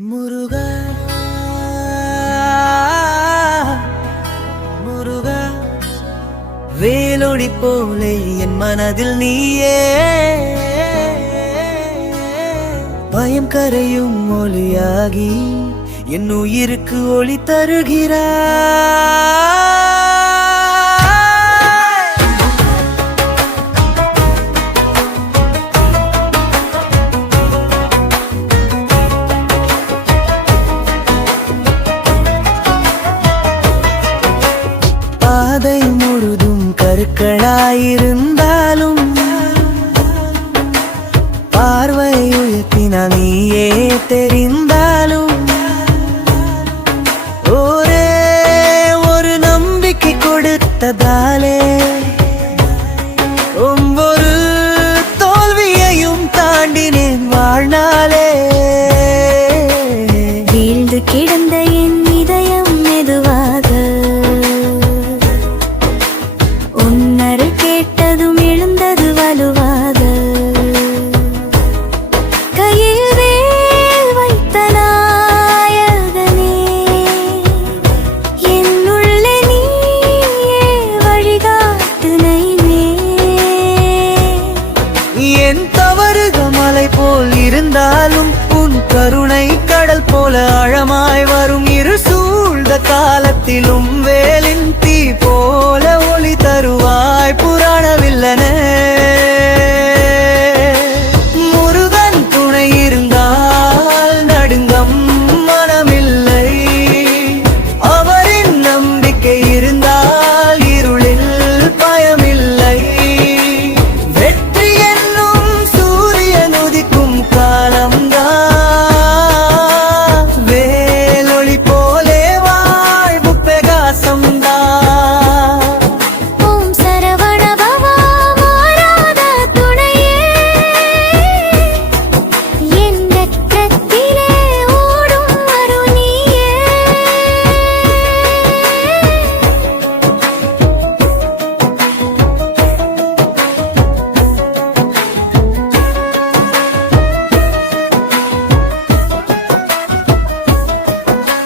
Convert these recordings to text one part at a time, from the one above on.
முருகா முருகா வேலொளி போலே என் மனதில் நீயே. பயம் கரையும் ஒளியாகி என் உயிருக்கு ஒளி தருகிறாய் பாதை முழுதும் கருக்களாயிருந்தாலும் பார்வை உயர்த்தின நீயே தெரிந்த எந்த காலத்திலும் வேலின் தீ போல ஒளி தருவாய் புராணவில்லனே முருகன் துணை இருந்தால் நடுங்கம்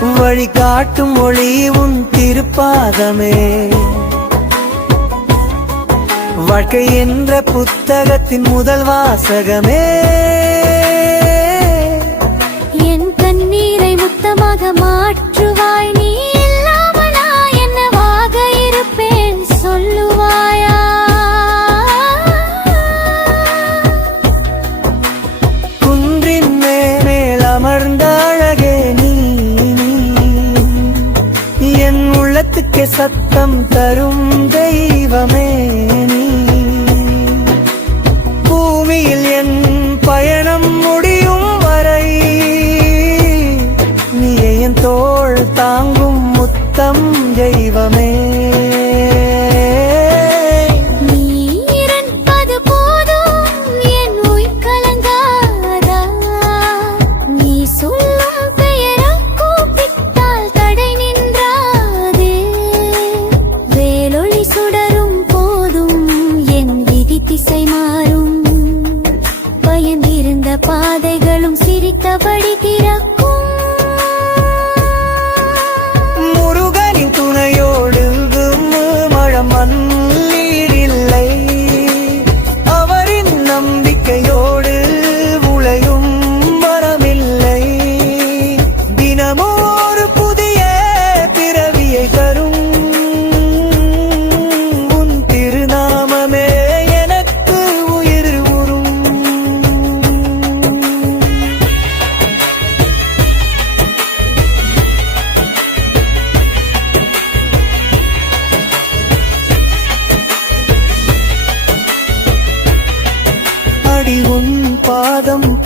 வழிகாட்டும் மொழி உன் திருப்பாதமே. வாழ்க்கை என்ற புத்தகத்தின் முதல் வாசகமே. சத்தம் தரும் தெய்வம். இருந்த பாதைகளும் சிரித்தபடி திறக்கும்.